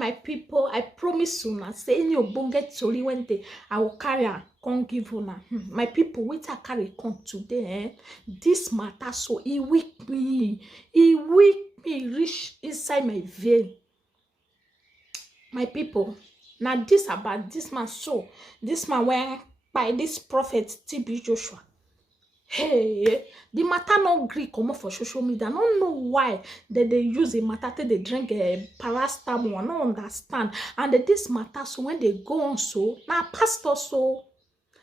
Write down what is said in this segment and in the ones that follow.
my people, I promise you now, say any obonge tori when I will carry a come give una. My people, wait I carry come today. This matter so he weak me. He weak me reach inside my vein. My people, now this about this man so. This man went by this prophet TB Joshua. Hey, the matter no gree come for social media. I don't know why they use the matter till they drink paracetamol. I don't understand. And this matter, so when they go on so, now pastor so,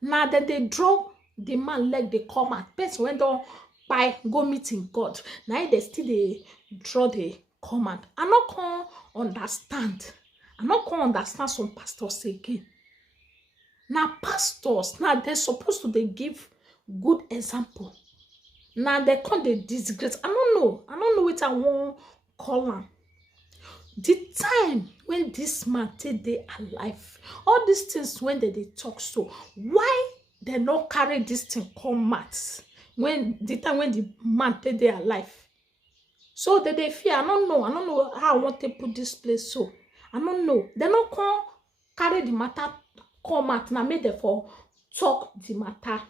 now that they draw the man leg, they come out. Person when don't buy go meeting God. Now they still they draw the command. I not can understand. I not can understand some pastors again. Now pastors, now they're supposed to they give good example. Now they call the disgrace. I don't know what I want call them. The time when this man take they alive, all these things when they talk so, why they not carry this thing come out when the time when the man take they alive? So they fear. I don't know how I want to put this place so. I don't know. They not come carry the matter come out now make them for talk the matter.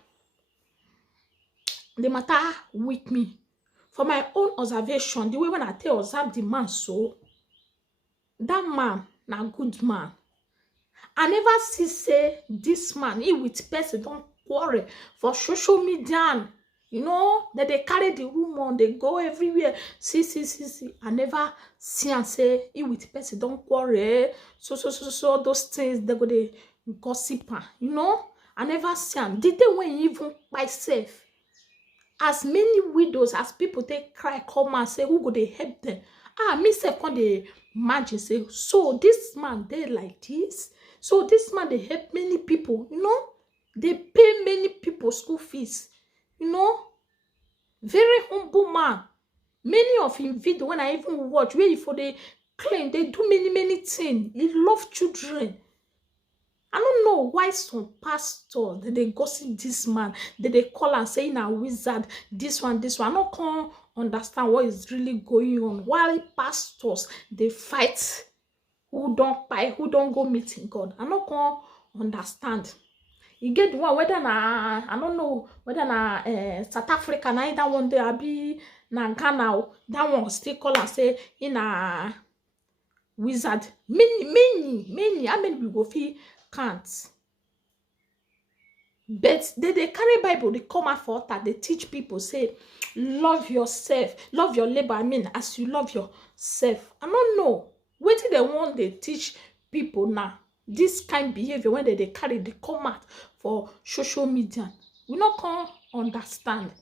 The matter with me. For my own observation, the way when I observe the man so, that man na good man. I never see say this man, he with person don't quarrel for social media. You know, that they carry the rumor, they go everywhere. See. I never see and say he with person don't quarrel. So those things they go they gossip. You know, I never see and did they when even myself. As many widows as people take cry come and say who go they help them. Me say when they imagine say so this man they like this. So this man they help many people, you know, they pay many people school fees, you know, very humble man. Many of him video when I even watch where for they claim they do many things. He love children. I don't know why some pastors they gossip this man, they call and say a wizard, this one. I don't can understand what is really going on. Why pastors they fight who don't buy, who don't go meeting God. I don't can understand. You get one whether na I don't know whether na South Africa na that one day be na Ghana that one still call and say in a wizard. Many. How many people feel can't? But they carry Bible, they come out for that, they teach people, say, love yourself, love your labor, I mean, as you love yourself. I don't know. What do they want they teach people now? This kind of behavior when they carry, they come out for social media. We not can understand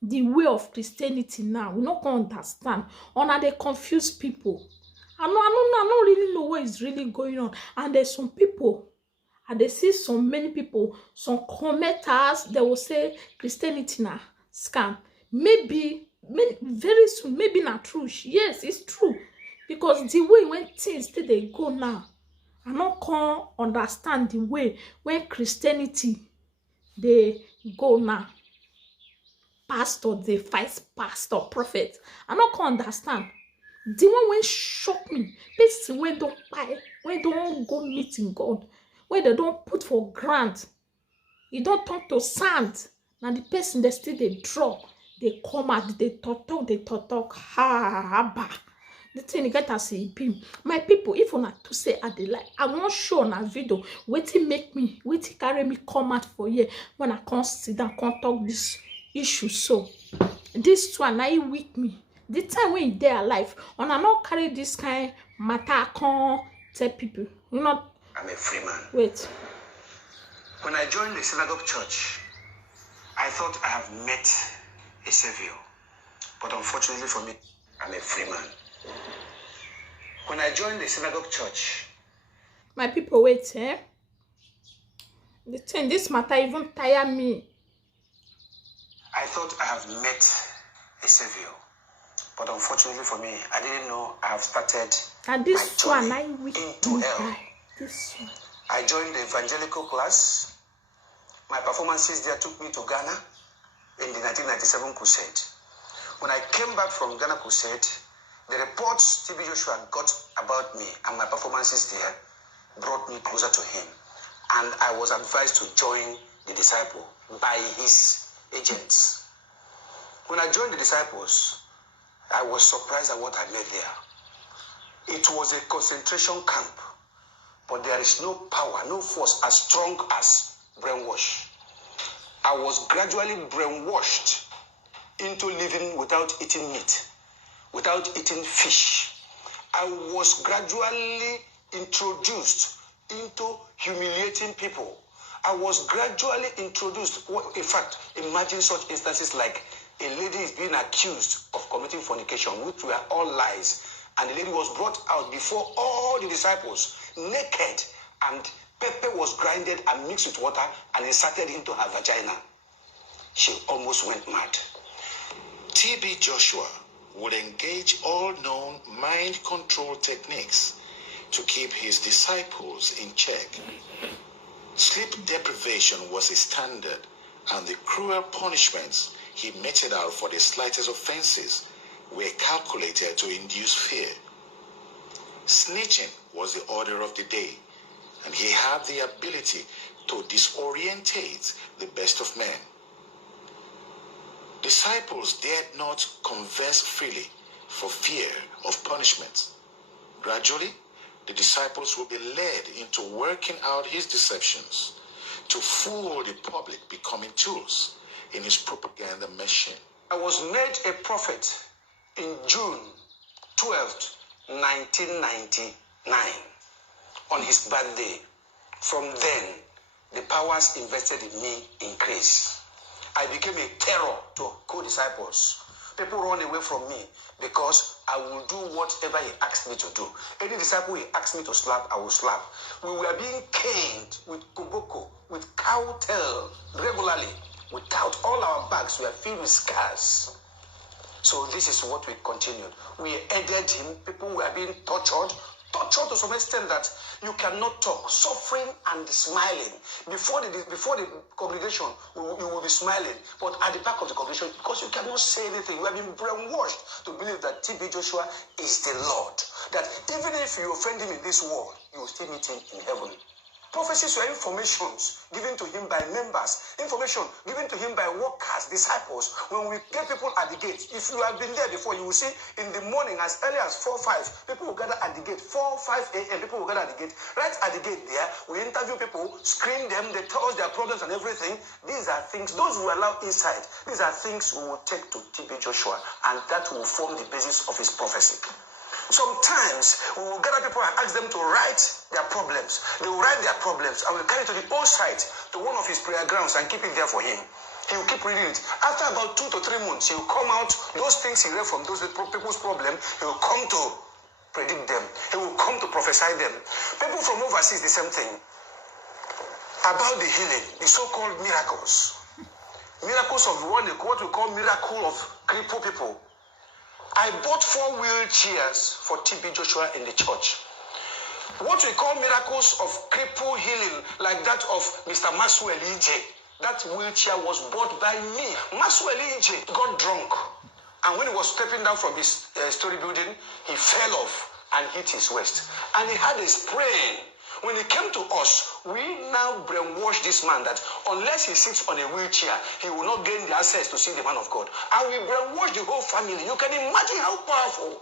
the way of Christianity now. We not can understand. Or now they confuse people. I don't really know what is really going on. And there's some people, and they see so many people, some commenters, they will say Christianity na scam. Maybe very soon, maybe not true. Yes, it's true. Because the way when things they go now, I don't can understand the way when Christianity they go now. Pastor, they fight pastor, prophet. I don't can understand. The one when shock me, person when don't buy, when don't go meeting God, when they don't put for grant, you don't talk to sand. Now the person they still they draw, they come out, they talk, ha. The thing you get as a beam. My people, if you not to say I like, I won't show on a video. Waiting make me, waiting carry me come out for you when I can't sit down, can't talk this issue. So this one I weak me. The time when they alive, and I not carry this kind matter, I can't tell people. You know, I'm a free man. Wait. When I joined the synagogue church, I thought I have met a savior. But unfortunately for me, I'm a free man. When I joined the synagogue church, my people, wait, the thing, this matter even tire me. I thought I have met a savior. But unfortunately for me, I didn't know I have started and this my one journey into hell. This one. I joined the evangelical class. My performances there took me to Ghana in the 1997 crusade. When I came back from Ghana crusade, The reports TB Joshua got about me and my performances there brought me closer to him. And I was advised to join the disciple by his agents. When I joined the disciples, I was surprised at what I met there. It was a concentration camp, but there is no power, no force as strong as brainwash. I was gradually brainwashed into living without eating meat, without eating fish. I was gradually introduced into humiliating people. I was gradually introduced, in fact, imagine such instances like a lady is being accused of committing fornication, which were all lies, and the lady was brought out before all the disciples, naked, and pepper was grinded and mixed with water and inserted into her vagina. She almost went mad. TB Joshua would engage all known mind control techniques to keep his disciples in check. Sleep deprivation was his standard, and the cruel punishments he meted out for the slightest offenses were calculated to induce fear. Snitching was the order of the day, and he had the ability to disorientate the best of men. Disciples dared not converse freely for fear of punishment. Gradually, the disciples will be led into working out his deceptions to fool the public, becoming tools in his propaganda machine. I was made a prophet in June 12th, 1999, on his birthday. From then, the powers invested in me increased. I became a terror to co-disciples. People run away from me because I will do whatever he asked me to do. Any disciple he asked me to slap, I will slap. We were being caned with koboko, with cow tail regularly. Without all our bags were filled with scars. So this is what we continued. We aided him. People were being tortured to some extent that you cannot talk, suffering and smiling. Before the congregation, you will be smiling, but at the back of the congregation, because you cannot say anything, you have been brainwashed to believe that TB Joshua is the Lord. That even if you offend him in this world, you will still meet him in heaven. Prophecies were informations given to him by members, information given to him by workers, disciples. When we get people at the gate, if you have been there before, you will see in the morning as early as 4, 5, people will gather at the gate. 4, 5 a.m. people will gather at the gate. Right at the gate there, we interview people, screen them, they tell us their problems and everything. These are things, those who allow inside, these are things we will take to TB Joshua, and that will form the basis of his prophecy. Sometimes we will gather people and ask them to write their problems. They will write their problems and we'll carry it to the old site, to one of his prayer grounds, and keep it there for him. He will keep reading it. After about 2 to 3 months, he will come out, those things he read from those people's problem, he will come to predict them. He will come to prophesy them. People from overseas, the same thing. About the healing, the so-called miracles. Miracles of what we call miracle of crippled people. I bought 4 wheelchairs for TB Joshua in the church. What we call miracles of cripple healing, like that of Mr. Maxwell E.J., that wheelchair was bought by me. Maxwell E.J. got drunk, and when he was stepping down from his story building, he fell off and hit his waist. And he had a sprain. When he came to us, we now brainwash this man that unless he sits on a wheelchair, he will not gain the access to see the man of God. And we brainwash the whole family. You can imagine how powerful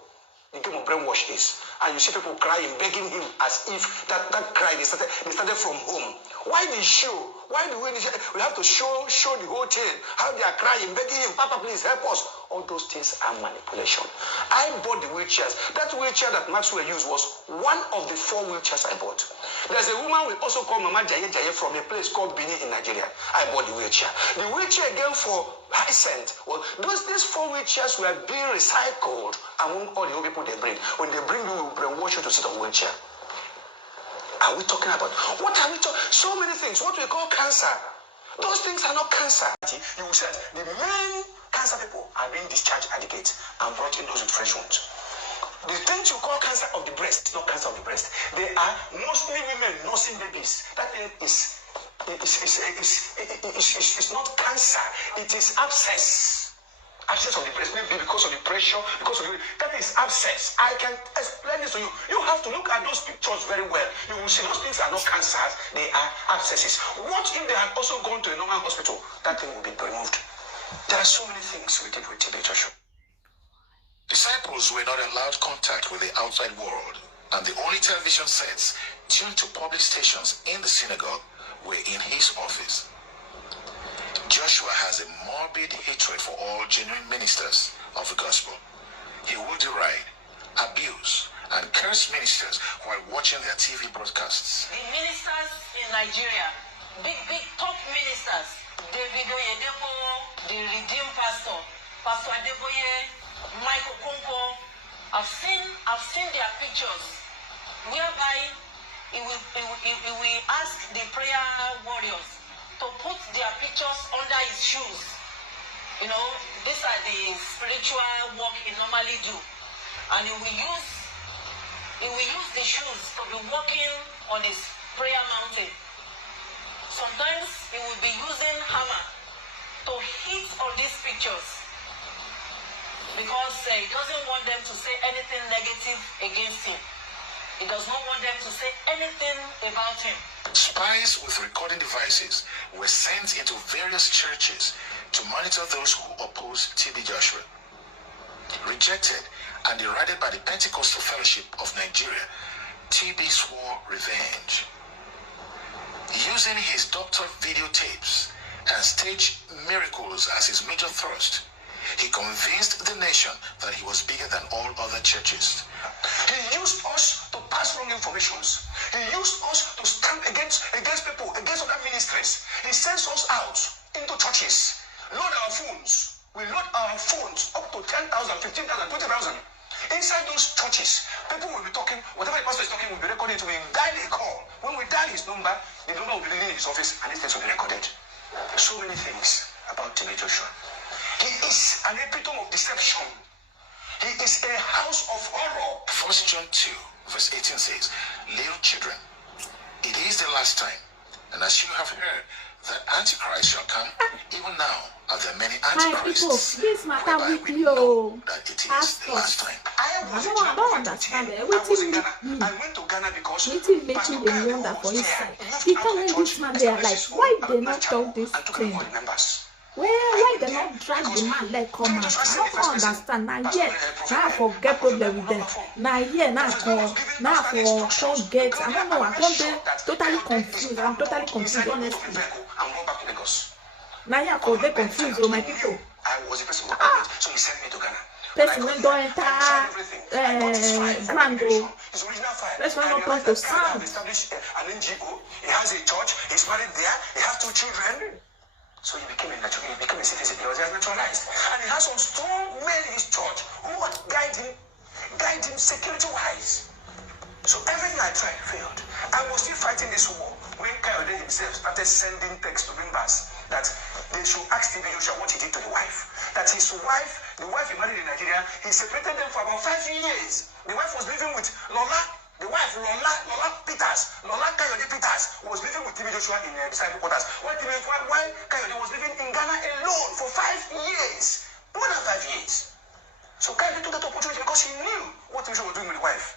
the game of brainwash is. And you see people crying, begging him as if that cry, they started from home. Why the show? Why do we have to show the whole thing? How they are crying, begging him, Papa, please help us. All those things are manipulation. I bought the wheelchairs. That wheelchair that Maxwell used was one of the 4 wheelchairs I bought. There's a woman we also call Mama Jaye from a place called Bini in Nigeria. I bought the wheelchair. The wheelchair again for Hyacinth. Well, these 4 wheelchairs were being recycled among all the old people they bring. When they bring you, we brainwash you to sit on a wheelchair. Are we talking about? What are we talking? So many things. What we call cancer. Those things are not cancer. You will say the main cancer people are being discharged at the gate and brought in those with fresh wounds. The things you call cancer of the breast, not cancer of the breast. They are mostly women nursing babies. That is not cancer. It is abscess. Abscess of the breast, maybe because of the pressure, because of the, that is abscess. I can explain this to you. You have to look at those pictures very well. You will see those things are not cancers, they are abscesses. What if they had also gone to a normal hospital? That thing will be removed. There are so many things we did with TB Joshua. Disciples were not allowed contact with the outside world, and the only television sets tuned to public stations in the synagogue were in his office. Joshua has a morbid hatred for all genuine ministers of the gospel. He will deride, abuse, and curse ministers while watching their TV broadcasts. The ministers in Nigeria, big top ministers, David Oyedepo, the Redeemed Pastor, Pastor Adeboye, Michael Kunko, I've seen their pictures, whereby he will ask the prayer warriors to put their pictures under his shoes. You know, these are the spiritual work he normally do. And he will use the shoes to be walking on his prayer mountain. Sometimes he will be using hammer to hit on these pictures because he doesn't want them to say anything negative against him. He does not want them to say anything about him. Spies with recording devices were sent into various churches to monitor those who opposed TB Joshua. Rejected and derided by the Pentecostal Fellowship of Nigeria, TB swore revenge. Using his doctor videotapes and staged miracles as his major thrust, he convinced the nation that he was bigger than all other churches. He used us to pass wrong informations. He used us to stand against people, against other ministries. He sends us out into churches. Load our phones. We load our phones up to 10,000, 15,000, 20,000. Inside those churches, people will be talking, whatever the pastor is talking will be recorded. We dial a call. When we dial his number, the number will be in his office and these things will be recorded. So many things about TB Joshua. He is an epitome of deception. He is a house of horror. 1 John 2 verse 18 says, "Little children, it is the last time, and as you have heard that Antichrist shall come, even now are there many Antichrists, this matter whereby with we you. know that it is Ask the last time." I don't understand it. I was in Wetin Ghana. I went to Ghana because wetin make Pastor you dey Kyle wonder for was inside? there. The time when this man dey like, why they not talk this and took thing? all the members. Why they not drag the man like come out? I don't understand. Now I forget problem with them. Now now for come get. I don't know. I come there totally confused. I'm totally confused honestly. Now I for dey confused with my people. I was the person so he sent me to Ghana. Person when don't enter grand o. Person when don't come to sound. Established an NGO. He has a church. He's married there. He has 2 children. So he became a citizen. He was just naturalized. And he has some strong men in his church who would guide him security-wise. So everything I tried failed. I was still fighting this war when Kayode himself started sending texts to members that they should ask TB Joshua what he did to the wife. That his wife, the wife he married in Nigeria, he separated them for about 5 years. The wife was living with Lola. The wife, Lola Peters, Lola Kayode Peters, was living with TB Joshua in disciple quarters. While Kayode was living in Ghana alone for 5 years. More than 5 years. So Kayode took that opportunity because he knew what TB Joshua was doing with the wife.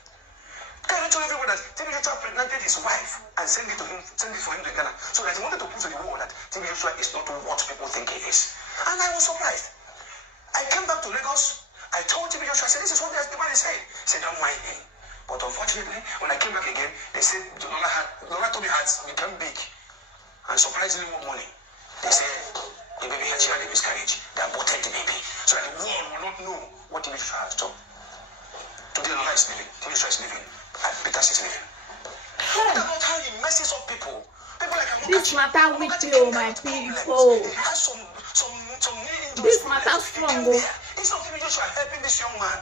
Kayode told everyone that TB Joshua pregnanted his wife and sent it for him to Ghana. So that he wanted to prove to the world that TB Joshua is not what people think he is. And I was surprised. I came back to Lagos. I told TB Joshua, I said, this is what the man is saying. He said, don't mind me. But unfortunately, when I came back again, they said Lola told me had become big and surprisingly more money. They said the baby she had a miscarriage. They aborted the baby so that the world will not know what TB Joshua has done. Today Lola is living, TB Joshua is living, and Peters is living. What about how he messes up people? People like This matter with you, my people. He has some This matter strong. It's not TB Joshua helping this young man.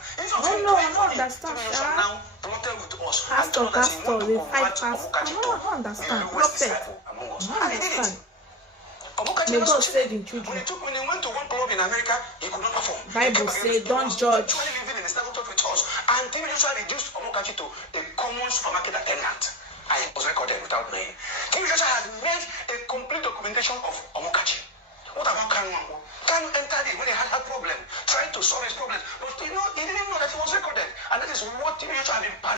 No, I don't understand. Now plotted with us. Pastor, they fight pastor. I don't understand. Prophet. I don't understand. May God save the children. When he went to one club in America, he could not perform. Bible says, don't judge. Living in the synagogue with us, and TB Joshua reduced Omokachi to a common supermarket attendant. And it was recorded without me. TB Joshua has made a complete documentation of Omokachi. What about Kanu? Kanu entered it when he had a problem, trying to solve his problems. But you know, he didn't know that it was recorded. And that is what you have been